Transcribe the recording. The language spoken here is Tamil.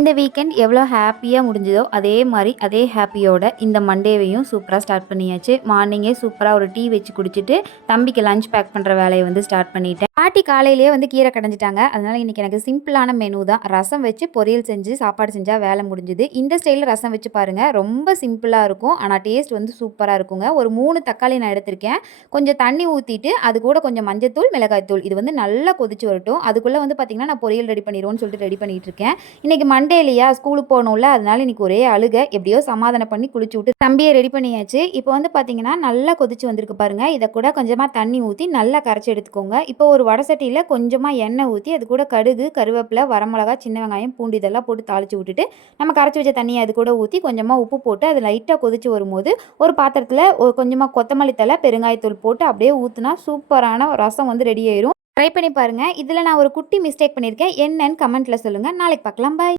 இந்த வீக்கெண்ட் எவ்வளோ ஹாப்பியாக முடிஞ்சதோ அதே மாதிரி அதே ஹாப்பியோட இந்த மண்டேவையும் சூப்பராக ஸ்டார்ட் பண்ணியாச்சு. மார்னிங்கே சூப்பராக ஒரு டீ வச்சு குடிச்சிட்டு தம்பிக்கு லஞ்ச் பேக் பண்ணுற வேலையை வந்து ஸ்டார்ட் பண்ணிட்டேன். பாட்டி காலையிலேயே வந்து கீரை கடைஞ்சிட்டாங்க. அதனால் இன்றைக்கி எனக்கு சிம்பிளான மெனு தான். ரசம் வச்சு பொரியல் செஞ்சு சாப்பாடு செஞ்சால் வேலை முடிஞ்சுது. இந்த ஸ்டைலில் ரசம் வச்சு பாருங்கள், ரொம்ப சிம்பிளாக இருக்கும். ஆனால் டேஸ்ட் வந்து சூப்பராக இருக்குங்க. ஒரு 3 தக்காளி நான் எடுத்திருக்கேன். கொஞ்சம் தண்ணி ஊற்றிட்டு அது கூட கொஞ்சம் மஞ்சத்தூள், மிளகாய்த்தூள் இது வந்து நல்லா கொதிச்சு வரட்டும். அதுக்குள்ளே வந்து பார்த்திங்கன்னா நான் பொரியல் ரெடி பண்ணிடுவோன்னு சொல்லிட்டு ரெடி பண்ணிகிட்டு இருக்கேன். இன்றைக்கி மண்டே இல்லையா, ஸ்கூலுக்கு போகணும்ல, அதனால இன்றைக்கி ஒரே அழுகை. எப்படியோ சமாதானம் பண்ணி குளிச்சு விட்டு தம்பியை ரெடி பண்ணியாச்சு. இப்போ வந்து பார்த்தீங்கன்னா நல்லா கொதிச்சு வந்திருக்கு பாருங்கள். இதை கூட கொஞ்சமாக தண்ணி ஊற்றி நல்லா கரைச்சி எடுத்துக்கோங்க. இப்போ ஒரு வடை சட்டியில் கொஞ்சமாக எண்ணெய் ஊற்றி அது கூட கடுகு, கருவேப்பிலை, வரமிளகா, சின்ன வெங்காயம், பூண்டு இதெல்லாம் போட்டு தாளித்து விட்டுட்டு நம்ம கரைச்சி வச்ச தண்ணியை அது கூட ஊற்றி கொஞ்சமாக உப்பு போட்டு அது லைட்டாக கொதிச்சு வரும்போது ஒரு பாத்திரத்தில் கொஞ்சமாக கொத்தமல்லி தழை, பெருங்காயத்தூள் போட்டு அப்படியே ஊற்றினா சூப்பரான ரசம் வந்து ரெடி ஆயிரும். ட்ரை பண்ணி பாருங்கள். இதில் நான் ஒரு குட்டி மிஸ்டேக் பண்ணியிருக்கேன். என்னன்னு கமெண்ட்டில் சொல்லுங்கள். நாளைக்கு பார்க்கலாம். பாய்.